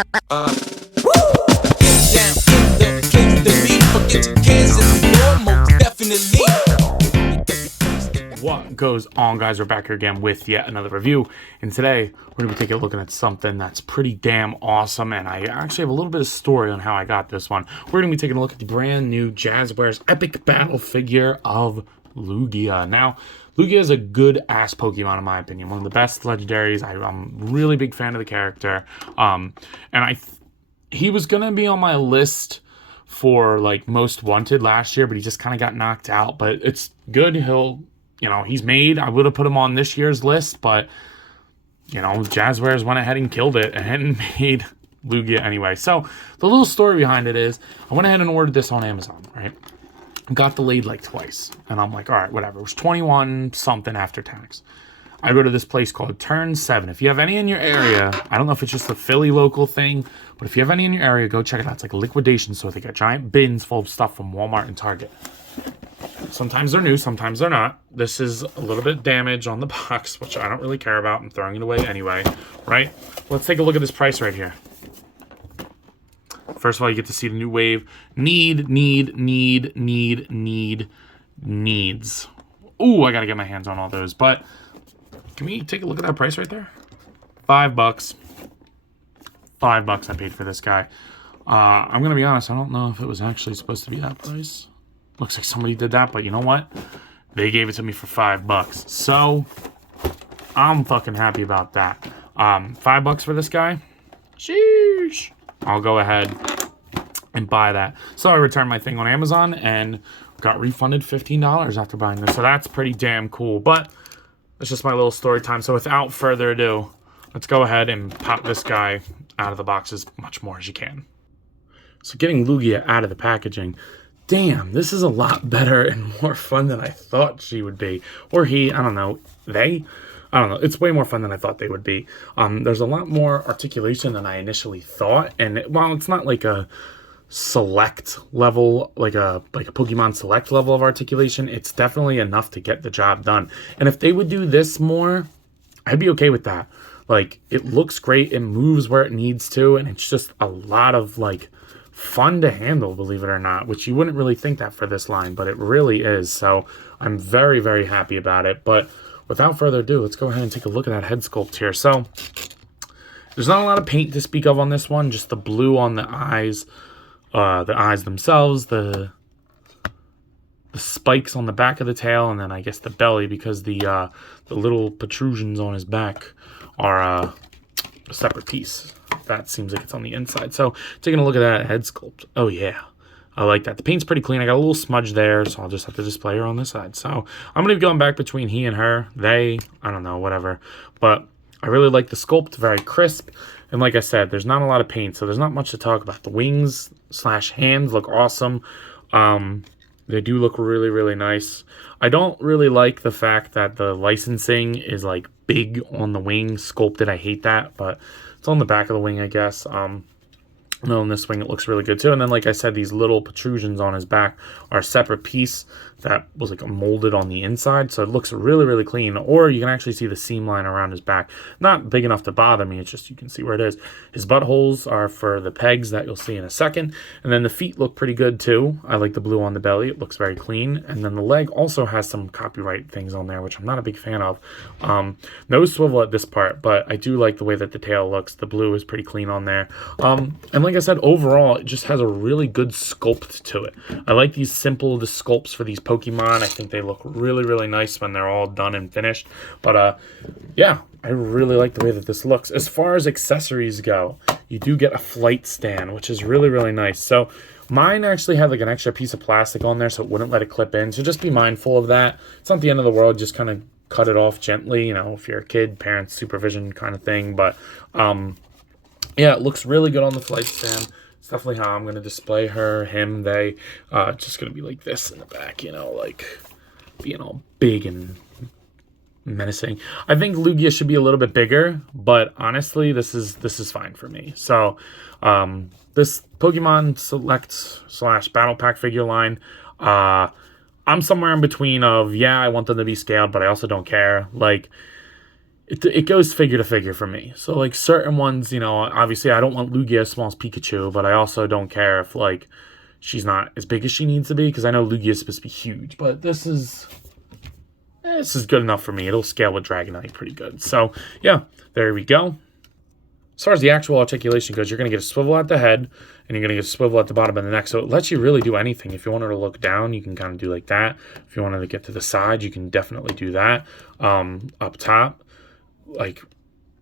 Down in the place to be. Forget your cares in the door, most definitely. What goes on, guys? We're back here again with yet another review, and today we're going to be taking a look at something that's pretty damn awesome, and I actually have a little bit of story on how I got this one. We're going to be taking a look at the brand new Jazware's epic battle figure of Lugia. Now, Lugia is a good-ass Pokemon in my opinion, one of the best legendaries. I'm a really big fan of the character, and he was going to be on my list for like most wanted last year, but he just kind of got knocked out. But it's good. He's made. I would have put him on this year's list, but, Jazware's went ahead and killed it and made Lugia anyway. So, the little story behind it is, I went ahead and ordered this on Amazon, right? Got delayed like twice. And I'm like, all right, whatever. It was 21 something after tax. I go to this place called Turn 7. If you have any in your area, I don't know if it's just a Philly local thing, but if you have any in your area, go check it out. It's like a liquidation store. They got giant bins full of stuff from Walmart and Target. Sometimes they're new, sometimes they're not. This is a little bit damaged on the box, which I don't really care about. I'm throwing it away anyway, right? Let's take a look at this price right here. First of all, you get to see the new wave. Needs. Ooh, I gotta get my hands on all those. But can we take a look at that price right there? $5. $5 I paid for this guy. I'm gonna be honest, I don't know if it was actually supposed to be that price. Looks like somebody did that, but you know what? They gave it to me for $5. So I'm fucking happy about that. $5 for this guy. Sheesh. I'll go ahead and buy that. So I returned my thing on Amazon and got refunded $15 after buying this. So that's pretty damn cool. But it's just my little story time. So without further ado, let's go ahead and pop this guy out of the box as much more as you can. So getting Lugia out of the packaging. Damn, this is a lot better and more fun than I thought she would be. Or he, I don't know, they? I don't know. It's way more fun than I thought they would be. There's a lot more articulation than I initially thought. And while it's not like a select level, like a Pokemon select level of articulation, it's definitely enough to get the job done. And if they would do this more, I'd be okay with that. Like, it looks great. It moves where it needs to. And it's just a lot of, like, fun to handle, believe it or not, which you wouldn't really think that for this line, but it really is. So I'm very, very happy about it. But without further ado, let's go ahead and take a look at that head sculpt here. So there's not a lot of paint to speak of on this one, just the blue on the eyes themselves, the spikes on the back of the tail, and then I guess the belly, because the little protrusions on his back are a separate piece. That seems like it's on the inside. So taking a look at that head sculpt. Oh yeah, I like that. The paint's pretty clean. I got a little smudge there, so I'll just have to display her on this side. So I'm gonna be going back between he and her, they, I don't know, whatever. But I really like the sculpt, very crisp. And like I said, there's not a lot of paint, so there's not much to talk about. The wings / hands look awesome. They do look really, really nice. I don't really like the fact that the licensing is like big on the wing sculpted. I hate that, but it's on the back of the wing, I guess. On this wing, it looks really good too. And then, like I said, these little protrusions on his back are a separate piece that was like molded on the inside. So it looks really, really clean. Or you can actually see the seam line around his back. Not big enough to bother me. It's just you can see where it is. His buttholes are for the pegs that you'll see in a second. And then the feet look pretty good too. I like the blue on the belly. It looks very clean. And then the leg also has some copyright things on there, which I'm not a big fan of. No swivel at this part, but I do like the way that the tail looks. The blue is pretty clean on there. And like I said, overall, it just has a really good sculpt to it. I like these simple sculpts for these Pokemon. I think they look really, really nice when they're all done and finished. But yeah, I really like the way that this looks. As far as accessories go, you do get a flight stand, which is really, really nice. So mine actually had like an extra piece of plastic on there, so it wouldn't let it clip in. So just be mindful of that. It's not the end of the world. Just kind of cut it off gently, if you're a kid, parents' supervision kind of thing. But yeah, it looks really good on the flight stand. It's definitely how I'm going to display her, him, they. Just going to be like this in the back, like being all big and menacing. I think Lugia should be a little bit bigger, but honestly, this is fine for me. So this Pokemon Select / Battle Pack figure line, I'm somewhere in between of, yeah, I want them to be scaled, but I also don't care. Like, it goes figure to figure for me. So like certain ones, you know, obviously I don't want Lugia as small as Pikachu, but I also don't care if like she's not as big as she needs to be, because I know Lugia is supposed to be huge, but this is good enough for me. It'll scale with Dragonite pretty good. So yeah, there we go. As far as the actual articulation goes, you're going to get a swivel at the head, and you're going to get a swivel at the bottom of the neck. So it lets you really do anything. If you wanted to look down, you can kind of do like that. If you wanted to get to the side, you can definitely do that. Up top, like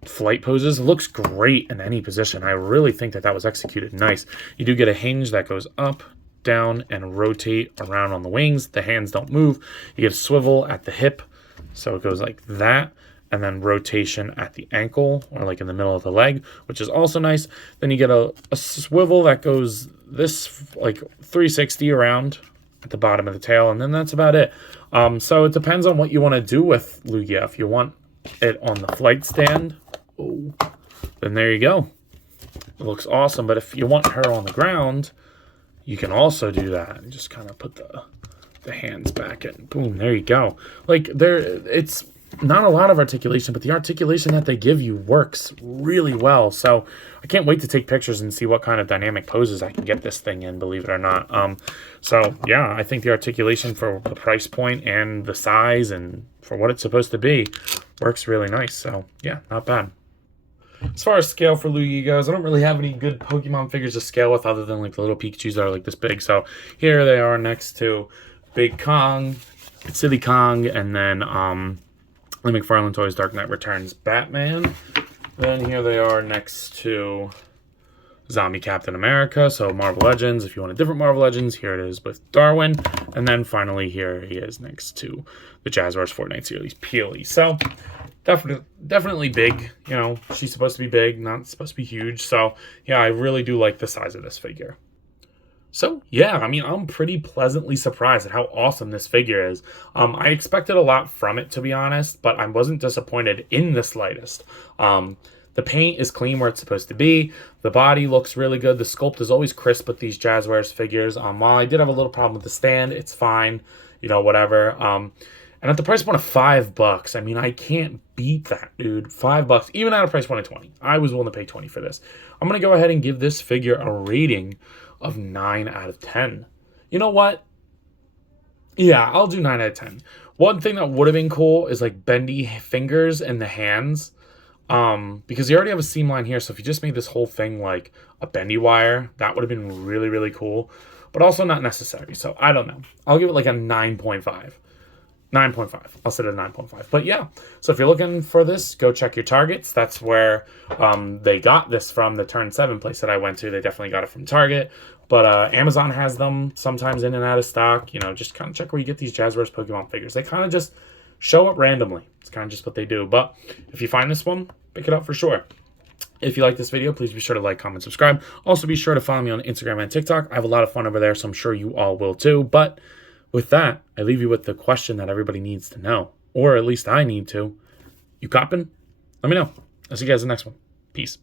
flight poses, it looks great in any position. I really think that was executed nice. You do get a hinge that goes up, down, and rotate around on the wings. The hands don't move. You get a swivel at the hip, so it goes like that. And then rotation at the ankle, or like in the middle of the leg, which is also nice. Then you get a swivel that goes this like 360 around at the bottom of the tail, and then that's about it. So it depends on what you want to do with Lugia. If you want it on the flight stand, then there you go. It looks awesome. But if you want her on the ground, you can also do that. And just kind of put the hands back and boom, there you go. Like it's not a lot of articulation, but the articulation that they give you works really well. So I can't wait to take pictures and see what kind of dynamic poses I can get this thing in, believe it or not. So yeah, I think the articulation for the price point and the size and for what it's supposed to be works really nice. So yeah, not bad. As far as scale for Lugia goes, I don't really have any good Pokemon figures to scale with other than like the little Pikachus that are like this big. So here they are next to Big Kong, Silly Kong, and then the McFarlane Toys Dark Knight Returns Batman. Then here they are next to Zombie Captain America. So Marvel Legends, if you want a different Marvel Legends, here it is with Darwin. And then finally here he is next to the Jazware's Fortnite series, Peely. So definitely big. You know, she's supposed to be big, not supposed to be huge. So yeah, I really do like the size of this figure. So yeah, I mean, I'm pretty pleasantly surprised at how awesome this figure is. I expected a lot from it, to be honest, but I wasn't disappointed in the slightest. The paint is clean where it's supposed to be. The body looks really good. The sculpt is always crisp with these Jazwares figures. While I did have a little problem with the stand, it's fine, you know, whatever. And at the price point of $5, I mean, I can't beat that, dude. $5, even at a price point of 20. I was willing to pay 20 for this. I'm going to go ahead and give this figure a rating of 9 out of 10. You know what? Yeah, I'll do 9 out of 10. One thing that would have been cool is like bendy fingers and the hands. Because you already have a seam line here, so if you just made this whole thing like a bendy wire, that would have been really, really cool. But also not necessary, so I don't know. I'll give it like a 9.5. 9.5. I'll set it at 9.5. But yeah, so if you're looking for this, go check your Targets. That's where they got this from, the Turn 7 place that I went to. They definitely got it from Target. But Amazon has them sometimes in and out of stock. You know, just kind of check where you get these Jazware's Pokemon figures. They kind of just show up randomly. It's kind of just what they do. But if you find this one, pick it up for sure. If you like this video, please be sure to like, comment, subscribe. Also, be sure to follow me on Instagram and TikTok. I have a lot of fun over there, so I'm sure you all will too. But with that, I leave you with the question that everybody needs to know, or at least I need to. You coppin'? Let me know. I'll see you guys in the next one. Peace.